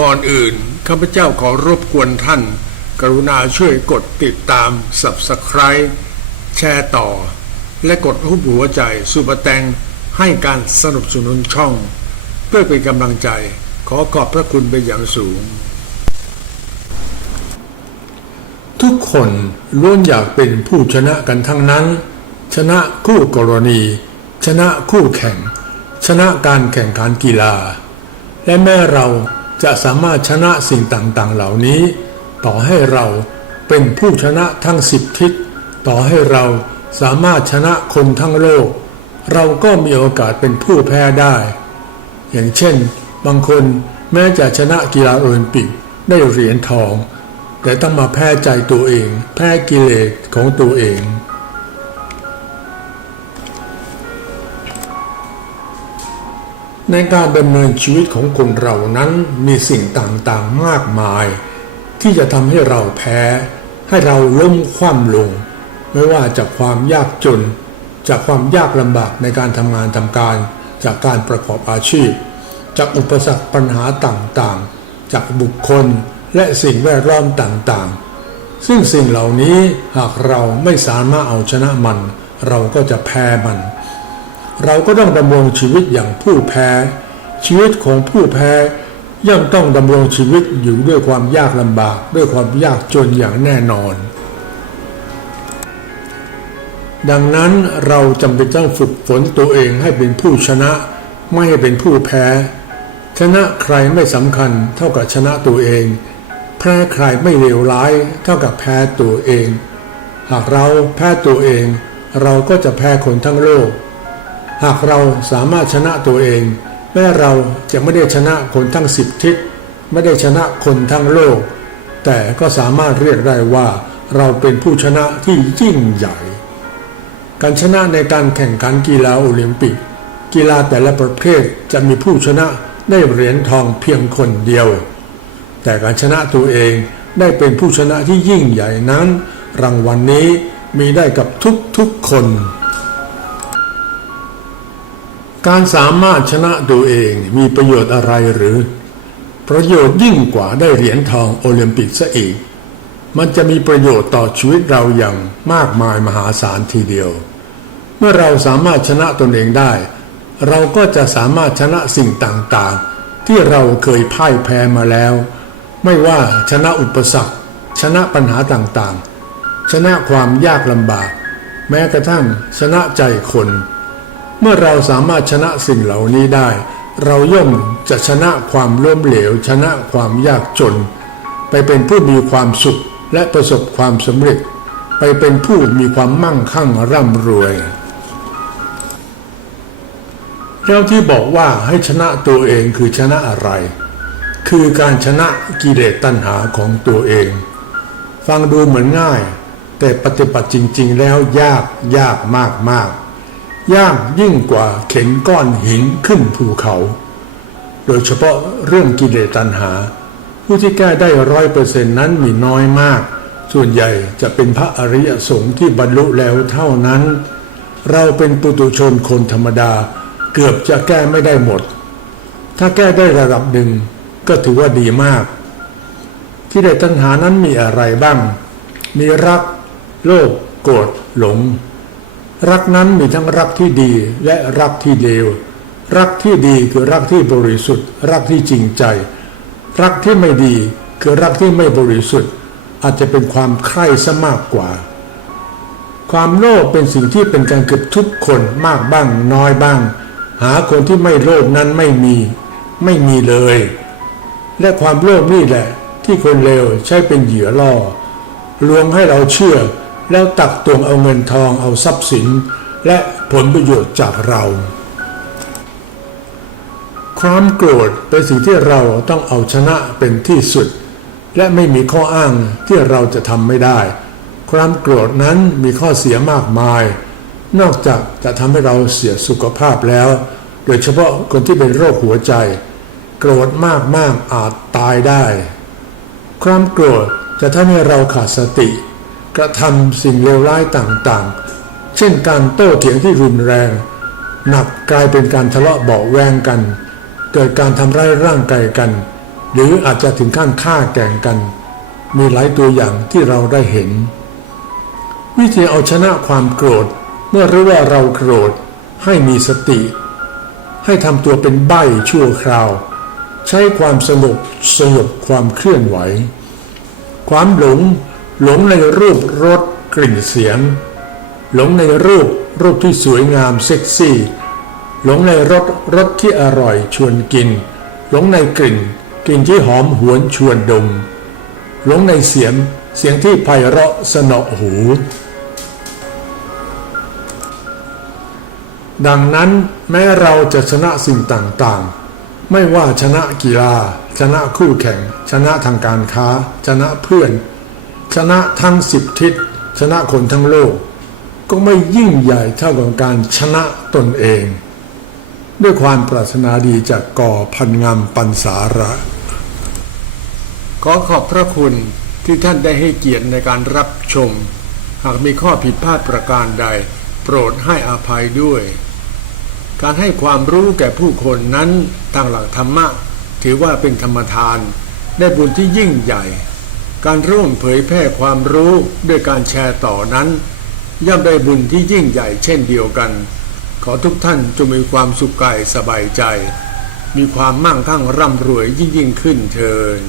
ก่อนอื่นข้าพเจ้าขอรบกวนท่าน กรุณาช่วยกดติดตาม Subscribe แชร์ต่อ และกดรูปหัวใจสุปแตงให้การสนับสนุนช่อง เพื่อเป็นกำลังใจขอขอบพระคุณเป็นอย่างสูง ทุกคนล้วนอยากเป็นผู้ชนะกันทั้งนั้น ชนะคู่กรณี ชนะคู่แข่ง ชนะการแข่งขันกีฬา และแม้เรา จะสามารถชนะสิ่งต่างๆ เหล่านี้ ต่อให้เราเป็นผู้ชนะทั้งสิบทิศ ต่อให้เราสามารถชนะคนทั้งโลก เราก็มีโอกาสเป็นผู้แพ้ได้ อย่างเช่น บางคนแม้จะชนะกีฬาโอลิมปิกได้เหรียญทอง แต่ต้องมาแพ้ใจตัวเอง แพ้กิเลสของตัวเอง ในการดำเนินชีวิตของคนเรานั้นมีสิ่งต่างๆมากมาย ที่จะทำให้เราแพ้ ให้เราล้มคว่ำลง ไม่ว่าจากความยากจน จากความยากลำบากในการทำงานทำการ จากการประกอบอาชีพ จากอุปสรรคปัญหาต่างๆ จากบุคคลและสิ่งแวดล้อมต่างๆ ซึ่งสิ่งเหล่านี้หากเราไม่สามารถเอาชนะมัน เราก็จะแพ้มัน เราก็ต้องดำรงชีวิตอย่างผู้แพ้ ชีวิตของผู้แพ้ย่อมต้องดำรงชีวิตอยู่ด้วยความยากลำบาก ด้วยความยากจนอย่างแน่นอน ดังนั้นเราจำเป็นต้องฝึกฝนตัวเองให้เป็นผู้ชนะ ไม่ให้เป็นผู้แพ้ ชนะใครไม่สำคัญเท่ากับชนะตัวเอง แพ้ใครไม่เลวร้ายเท่ากับแพ้ตัวเอง หากเราแพ้ตัวเอง เราก็จะแพ้คนทั้งโลก หากเราสามารถชนะตัวเอง แม้เราจะไม่ได้ชนะคนทั้งสิบทิศ ไม่ได้ชนะคนทั้งโลก แต่ก็สามารถเรียกได้ว่า เราเป็นผู้ชนะที่ยิ่งใหญ่ การชนะในการแข่งขันกีฬาโอลิมปิก กีฬาแต่ละประเภทจะมีผู้ชนะได้เหรียญทองเพียงคนเดียว แต่การชนะตัวเองได้เป็นผู้ชนะที่ยิ่งใหญ่นั้น รางวัลนนี้มีได้กับทุกๆคน การสามารถชนะตัวเองมีประโยชน์อะไรหรือ ประโยชน์ยิ่งกว่าได้เหรียญทองโอลิมปิกซะอีก มันจะมีประโยชน์ต่อชีวิตเราอย่างมากมายมหาศาลทีเดียว เมื่อเราสามารถชนะตนเองได้ เราก็จะสามารถชนะสิ่งต่างๆ ที่เราเคยพ่ายแพ้มาแล้ว ไม่ว่าชนะอุปสรรค ชนะปัญหาต่างๆ ชนะความยากลำบาก แม้กระทั่งชนะใจคน เมื่อเราสามารถชนะสิ่งเหล่านี้ได้ เราย่อมจะชนะความล้มเหลว ชนะความยากจน ไปเป็นผู้มีความสุขและประสบความสำเร็จ ไปเป็นผู้มีความมั่งคั่งร่ำรวยแล้วที่บอกว่าให้ชนะตัวเองคือชนะอะไร คือการชนะกิเลสตัณหาของตัวเอง ฟังดูเหมือนง่าย แต่ปฏิบัติจริง ๆ แล้วยากยากมากมาก ยากยิ่งกว่าเข็นก้อนหินขึ้นภูเขา โดยเฉพาะเรื่องกิเลสตัณหา ผู้ที่แก้ได้ร้อยเปอร์เซ็นต์นั้นมีน้อยมาก ส่วนใหญ่จะเป็นพระอริยสงฆ์ที่บรรลุแล้วเท่านั้น เราเป็นปุตุชนคนธรรมดา เกือบจะแก้ไม่ได้หมด ถ้าแก้ได้ระดับหนึ่งก็ถือว่าดีมากที่ได้ตัณหานั้นมีอะไรบ้าง มีรัก โลภโกรธหลง รักนั้นมีทั้งรักที่ดีและรักที่เลวรักที่ดีคือรักที่บริสุทธิ์ รักที่จริงใจ รักที่ไม่ดีคือรักที่ไม่บริสุทธิ์ อาจจะเป็นความใคร่ซะมากกว่า ความโลภเป็นสิ่งที่เป็นการเกือบทุกคนมากบ้างน้อยบ้าง หาคนที่ไม่โลภนั้นไม่มี ไม่มีเลย และความโลภนี่แหละ ที่คนเลวใช้เป็นเหยื่อล่อลวงให้เราเชื่อ แล้วตักตวงเอาเงินทองเอาทรัพย์สิน และผลประโยชน์จากเรา ความโกรธเป็นสิ่งที่เราต้องเอาชนะเป็นที่สุด และไม่มีข้ออ้างที่เราจะทำไม่ได้ ความโกรธนั้นมีข้อเสียมากมาย นอกจากจะทำให้เราเสียสุขภาพแล้ว โดยเฉพาะคนที่เป็นโรคหัวใจ โกรธมากๆอาจตายได้ ความโกรธจะทำให้เราขาดสติ กระทำสิ่งเลวร้ายต่างๆ เช่นการโต้เถียงที่รุนแรง หนักกลายเป็นการทะเลาะเบาแวงกัน เกิดการทำร้ายร่างกายกัน หรืออาจจะถึงขั้นฆ่าแกงกัน มีหลายตัวอย่างที่เราได้เห็น วิธีเอาชนะความโกรธ เมื่อรู้ว่าเราโกรธให้มีสติ ให้ทำตัวเป็นใบ้ชั่วคราว ใช้ความสงบสยบความเคลื่อนไหว ความหลง หลงในรูปรสกลิ่นเสียง หลงในรูปรูปที่สวยงามเซ็กซี่ หลงในรสรสที่อร่อยชวนกิน หลงในกลิ่นกลิ่นที่หอมหวนชวนดม หลงในเสียงเสียงที่ไพเราะสนอหู ดังนั้นแม้เราจะชนะสิ่งต่างๆ ไม่ว่าชนะกีฬา ชนะคู่แข่ง ชนะทางการค้า ชนะเพื่อน ชนะทั้งสิบทิศชนะคนทั้งโลก ก็ไม่ยิ่งใหญ่เท่ากับการชนะตนเอง ด้วยความปรารถนาดีจากก่อพันงามปันสาระ ขอขอบพระคุณที่ท่านได้ให้เกียรติในการรับชม หากมีข้อผิดพลาดประการใด โปรดให้อภัยด้วย การให้ความรู้แก่ผู้คนนั้นทางหลักธรรมะ ถือว่าเป็นธรรมทาน ได้บุญที่ยิ่งใหญ่ การร่วมเผยแพร่ความรู้ด้วยการแชร์ต่อนั้น ย่อมได้บุญที่ยิ่งใหญ่เช่นเดียวกัน ขอทุกท่านจงมีความสุขกายสบายใจ มีความมั่งคั่งร่ำรวยยิ่งยิ่งขึ้นเทิน